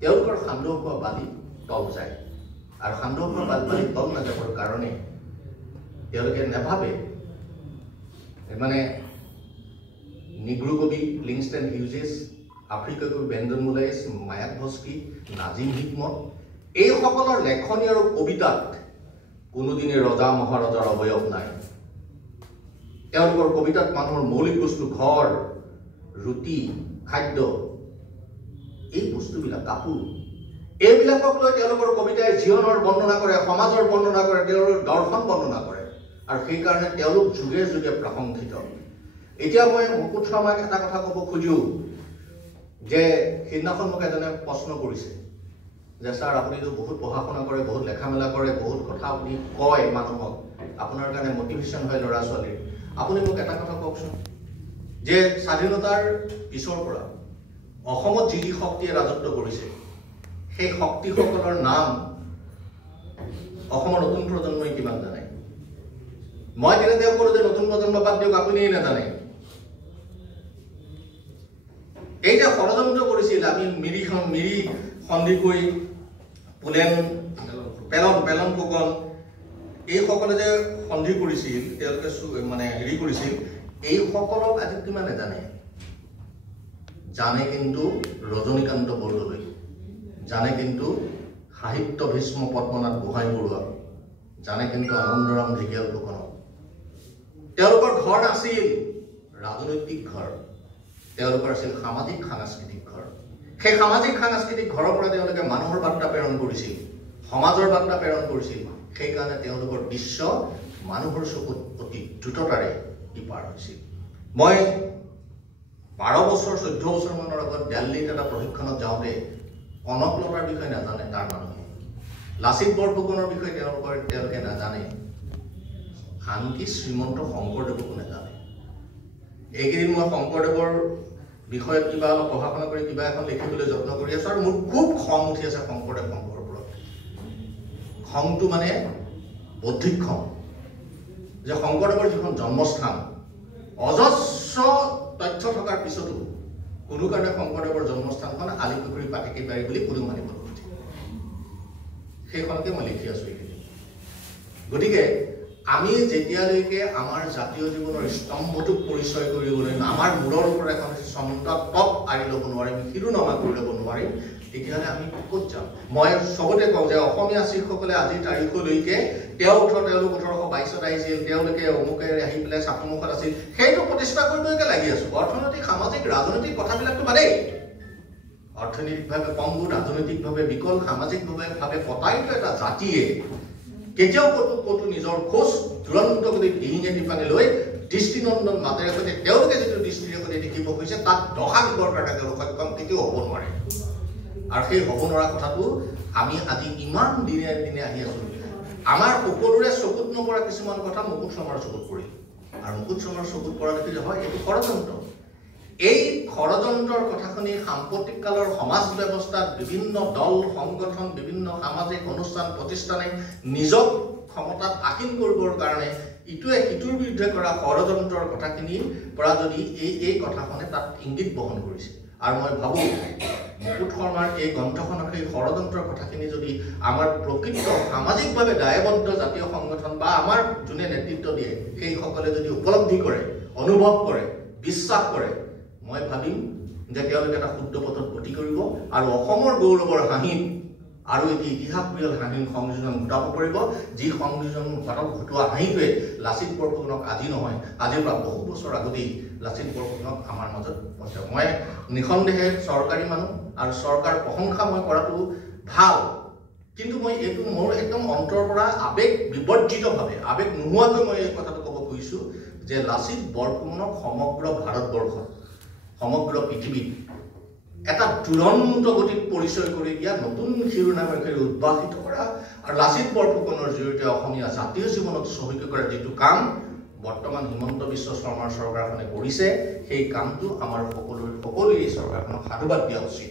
তেওঁলোকৰ সান্দহ খোৱা বালি তল যায় আৰু সান্দহ খোৱা বালি তল নাযাবৰ কাৰণে তেওঁলোকে নেভাবে মানে নিগ্ৰো কবি লিংষ্টেন হিউজেছ আফ্ৰিকা কবি বেণ্ডন মুলাইছ মায়াকভস্কি নাজিম হিকমত এইসকলৰ লেখনি আৰু কবিতাত কোনোদিনে ৰজা মহাৰজাৰ অৱয়ব নাই তেওঁলোকৰ কবিতাত মানুহৰ মৌলিক বস্তু ঘৰ ৰুটি খাদ্য এই বস্তুবিলাক কাপোৰ এইবিলাকক লৈ তেওঁলোকৰ কবিতাই জীৱনৰ বৰ্ণনা কৰে সমাজৰ বৰ্ণনা কৰে তেওঁলোকৰ দৰ্শন বৰ্ণনা কৰে আৰু সেইকাৰণে তেওঁলোক যুগে যুগে প্ৰশংসিত এতিয়া মই মুকুট শৰ্মাক এটা কথা ক'ব খোজো যে সিদিনাখন মোক এজনে প্ৰশ্ন কৰিছে যে ছাৰ আপুনিতো বহুত পঢ়া শুনা কৰে বহুত লেখা মেলা কৰে বহুত কথা আপুনি কয় মানুহক আপোনাৰ কাৰণে মটিভেশ্যন হয় ল'ৰা ছোৱালীৰ আপুনি মোক এটা কথা কওকচোন যে স্বাধীনতাৰ পিছৰ পৰা অসমত যি যি শক্তিয়ে ৰাজত্ব কৰিছে সেই শক্তিসকলৰ নাম অসমৰ নতুন প্ৰজন্মই কিমান জানে মই তেনেকৈ কৰো যে নতুন প্ৰজন্ম বাদ দিয়ক আপুনিয়ে নাজানে এইটা ষড়যন্ত্ৰ কৰিছিল আমি মিৰি সন্ধিকৈ পুলেন পেলন ফুকন এইসকলে যে সন্ধি কৰিছিল তেওঁলোকে মানে হেৰি কৰিছিল এইসকলক আজি কিমান নাজানে জানে কিন্তু ৰজনীকান্ত বৰদলৈ জানে কিন্তু সাহিত্য ভীষ্ম পদ্মনাথ গোহাঁই বৰুৱা জানে কিন্তু আনন্দৰাম ঢেকীয়াল ফুকনক তেওঁলোকৰ ঘৰ আছিল ৰাজনৈতিক ঘৰ তেওঁলোকৰ আছিল সামাজিক সাংস্কৃতিক ঘৰ সেই সামাজিক সাংস্কৃতিক ঘৰৰ পৰা তেওঁলোকে মানুহৰ বাৰ্তা প্ৰেৰণ কৰিছিল সমাজৰ বাৰ্তা প্ৰেৰণ কৰিছিল সেইকাৰণে তেওঁলোকৰ দৃশ্য মানুহৰ চকুত অতি দ্ৰুততাৰে পাৰ হৈছিল মই 12 বছৰ 14 বছৰ মানৰ আগত দিল্লীত এটা প্ৰশিক্ষণত যাওঁতে কনকলতাৰ বিষয়ে নাজানে তাৰ মানুহে লাচিত বৰফুকনৰ বিষয়ে তেওঁলোকে নাজানে আনকি শ্ৰীমন্ত শংকৰদেৱকো নাজানে এইকেইদিন মই শংকৰদেৱৰ বিষয়ত কিবা অলপ পঢ়া শুনা কৰি কিবা এখন লিখিবলৈ যত্ন কৰি আছো আৰু মোৰ খুব খং উঠি আছে শংকৰদেৱ শংকৰ ওপৰত খংটো মানে বৌদ্ধিক খং যে শংকৰদেৱৰ যিখন জন্মস্থান অজস্ৰ তথ্য থকাৰ পিছতো কোনো কাৰণে শংকৰদেৱৰ জন্মস্থানখন আলিপুখুৰী পাতিকিবাৰী বুলি কোনো মানিব নোখোজে সেইখনকে মই লিখি আছো এইকেইদিন গতিকে আমি যেতিয়ালৈকে আমাৰ জাতীয় জীৱনৰ স্তম্ভটোক পৰিচয় কৰিবলৈ আমাৰ মূৰৰ ওপৰত এখন চন্দ্ৰ টপ আৰি ল'ব নোৱাৰিম শিৰোনামা কৰি ল'ব নোৱাৰিম তেতিয়াহ'লে আমি ক'ত যাম মই চবতে কওঁ যে অসমীয়া শিক্ষকসকলে আজিৰ তাৰিখলৈকে তেওঁলোক 1822ত আহিছিল তেওঁলোকে অমুকে আহি পেলাই চাপমুখত আছিল সেইটো প্ৰতিষ্ঠা কৰিবলৈকে লাগি আছো অৰ্থনৈতিক সামাজিক ৰাজনৈতিক কথাবিলাকতো বাদেই অৰ্থনৈতিকভাৱে পংগু ৰাজনৈতিকভাৱে বিকল সামাজিকভাৱে পতায়িত এটা জাতিয়ে কেতিয়াও কতো নিজৰ খোজ দুৰন্ত কৰি ডিঙিয়ে টিপানি লৈ দৃষ্টিনন্দন মাতেৰে সৈতে তেওঁলোকে যিটো দৃষ্টিৰে সৈতে দেখিব খুজিছে তাত দহা দিবৰ কাৰণে তেওঁলোক সক্ষম কেতিয়াও হ'ব নোৱাৰে আৰু সেই হ'ব নোৱাৰা কথাটো আমি আজি ইমান দিনে আহি আছো আমাৰ সকলোৰে চকুত নপৰা কিছুমান কথা মুকুট শৰ্মাৰ চকুত পৰিল আৰু মুকুট শৰ্মাৰ চকুত পৰা দেখি যে হয় এইটো ষড়যন্ত্ৰ এই ষড়যন্ত্ৰৰ কথাখিনি সাম্প্ৰতিক কালৰ সমাজ ব্যৱস্থাত বিভিন্ন দল সংগঠন বিভিন্ন সামাজিক অনুষ্ঠান প্ৰতিষ্ঠানে নিজক ক্ষমতাত আসীন কৰিবৰ কাৰণে ইটোৱে সিটোৰ বিৰুদ্ধে কৰা ষড়যন্ত্ৰৰ কথাখিনিৰ পৰা যদি এই কথাখনে তাত ইংগিত বহন কৰিছে আৰু মই ভাবো মুকুট শৰ্মাৰ এই গ্ৰন্থখনৰ সেই ষড়যন্ত্ৰৰ কথাখিনি যদি আমাৰ প্ৰকৃত সামাজিকভাৱে দায়বদ্ধ জাতীয় সংগঠন বা আমাৰ যোনে নেতৃত্ব দিয়ে সেইসকলে যদি উপলব্ধি কৰে অনুভৱ কৰে বিশ্বাস কৰে মই ভাবিম যে তেওঁলোকে এটা শুদ্ধ পথত গতি কৰিব আৰু অসমৰ গৌৰৱৰ হাঁহিত আৰু এটি ইতিহাস প্ৰিয় হাঁহিৰ সংযোজন ঘটাব পাৰিব যি সংযোজন ঘটোৱা হাঁহিটোৱে লাচিত বৰফুকনক আজি নহয় আজিৰ পৰা বহু বছৰ আগতেই লাচিত বৰফুকনক আমাৰ মাজত পঠিয়াব মই নিঃসন্দেহে চৰকাৰী মানুহ আৰু চৰকাৰ প্ৰশংসা মই কৰাটো ভাল কিন্তু মই এইটো মোৰ একদম অন্তৰৰ পৰা আবেগ বিবৰ্জিতভাৱে আবেগ নোহোৱাকৈ মই এই কথাটো ক'ব খুজিছো যে লাচিত বৰফুকনক সমগ্ৰ ভাৰতবৰ্ষত সমগ্ৰ পৃথিৱীত এটা দুৰন্ত গতিত পৰিচয় কৰি দিয়া নতুন শিৰোনামেৰে উদ্ভাসিত কৰা আৰু লাচিত বৰফুকনৰ জৰিয়তে অসমীয়া জাতীয় জীৱনত চহকী কৰা যিটো কাম বৰ্তমান হিমন্ত বিশ্ব শৰ্মাৰ চৰকাৰখনে কৰিছে সেই কামটো আমাৰ সকলোৱে এই চৰকাৰখনক সাধুবাদ দিয়া উচিত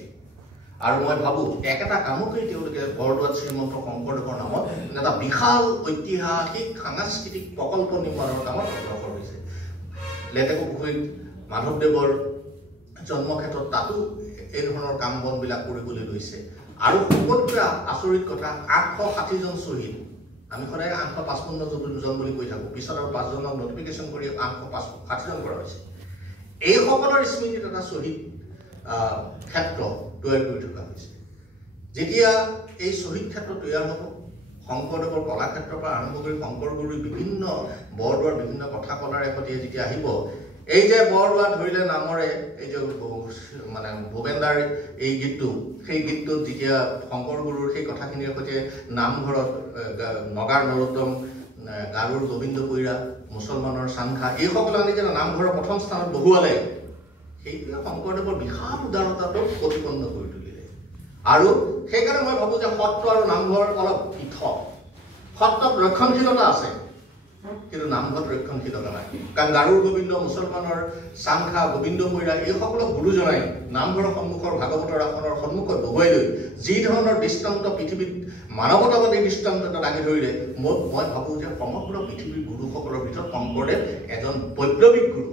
আৰু মই ভাবো একেটা কামকেই তেওঁলোকে বৰদোৱাত শ্ৰীমন্ত শংকৰদেৱৰ নামত এটা বিশাল ঐতিহাসিক সাংস্কৃতিক প্ৰকল্প নিৰ্মাণৰ কামত অগ্ৰসৰ হৈছে লেটেকু পুখুৰীত মাধৱদেৱৰ জন্ম ক্ষেত্ৰত তাতো এই ধৰণৰ কাম বনবিলাক কৰিবলৈ লৈছে আৰু সকলোতকৈ আচৰিত কথা 860জন শ্বহীদ আমি সদায় 855 জন বুলি কৈ থাকো পিছত আৰু 5জনক নটিফিকেশ্যন কৰি 860জন কৰা হৈছে এই সকলৰ স্মৃতিত এটা শ্বহীদ ক্ষেত্ৰ তৈয়াৰ কৰি থকা হৈছে যেতিয়া এই শ্বহীদ ক্ষেত্ৰ তৈয়াৰ হ'ব শংকৰদেৱৰ কলাক্ষেত্ৰৰ পৰা আৰম্ভ কৰি শংকৰ গুৰুৰ বিভিন্ন বৰদোৱাৰ বিভিন্ন কথা কলাৰ একতিয়ে যেতিয়া আহিব এই যে বৰদোৱা ধৰিলে নামৰে এই যে মানে ভূপেন্দাৰ এই গীতটো সেই গীতটোত যেতিয়া শংকৰ গুৰুৰ সেই কথাখিনিৰ সৈতে নামঘৰত নগাৰ নৰোত্তম গাৰুৰ গোবিন্দ কৈৰা মুছলমানৰ চাংখা এইসকল আনি যেতিয়া নামঘৰৰ প্ৰথম স্থানত বহুৱালে সেইটোৱে শংকৰদেৱৰ বিশাল উদাৰতাটোক প্ৰতিপন্ন কৰি তুলিলে আৰু সেইকাৰণে মই ভাবোঁ যে সত্ৰ আৰু নামঘৰ অলপ পৃথক সত্ৰত ৰক্ষণশীলতা আছে কিন্তু নামঘৰত ৰক্ষণশীলতা নাই কাৰণ গাৰুৰ গোবিন্দ মুছলমানৰ চাংখা গোবিন্দ কৈৰা এইসকলক গুৰুজনাই নামঘৰৰ সন্মুখৰ ভাগৱতৰ আসনৰ সন্মুখত বহুৱাই লৈ যি ধৰণৰ দৃষ্টান্ত পৃথিৱীত মানৱতাবাদী দৃষ্টান্ত এটা দাঙি ধৰিলে মই ভাবোঁ যে সমগ্ৰ পৃথিৱীৰ গুৰুসকলৰ ভিতৰত শংকৰদেৱ এজন বৈপ্লৱিক গুৰু